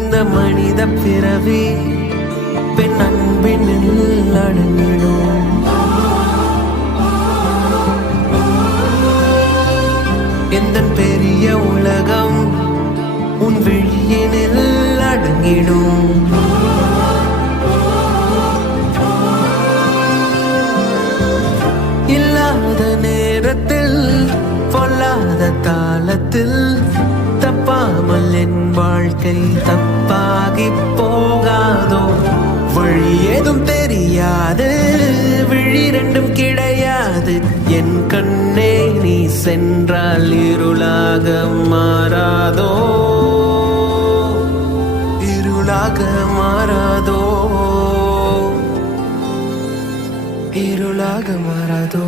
இந்த மனித பிறவி பெண் அன்பினில் அடங்கிடும். எந்த பெரிய உலகம் உன் விழியினில் அடங்கிடும். இல்லாத நேரத்தில் பொல்லாத தாளத்தில் தப்பாமல் என் வாழ்க்கை தப்பாகி போகாதோ. வழி ஏதும் தெரியாது, விழி ரெண்டும் கிடையாது. என் கண்ணே நீ சென்றால் இருளாக மாறாதோ, இருளாக மாறாதோ, இருளாக மாறாதோ.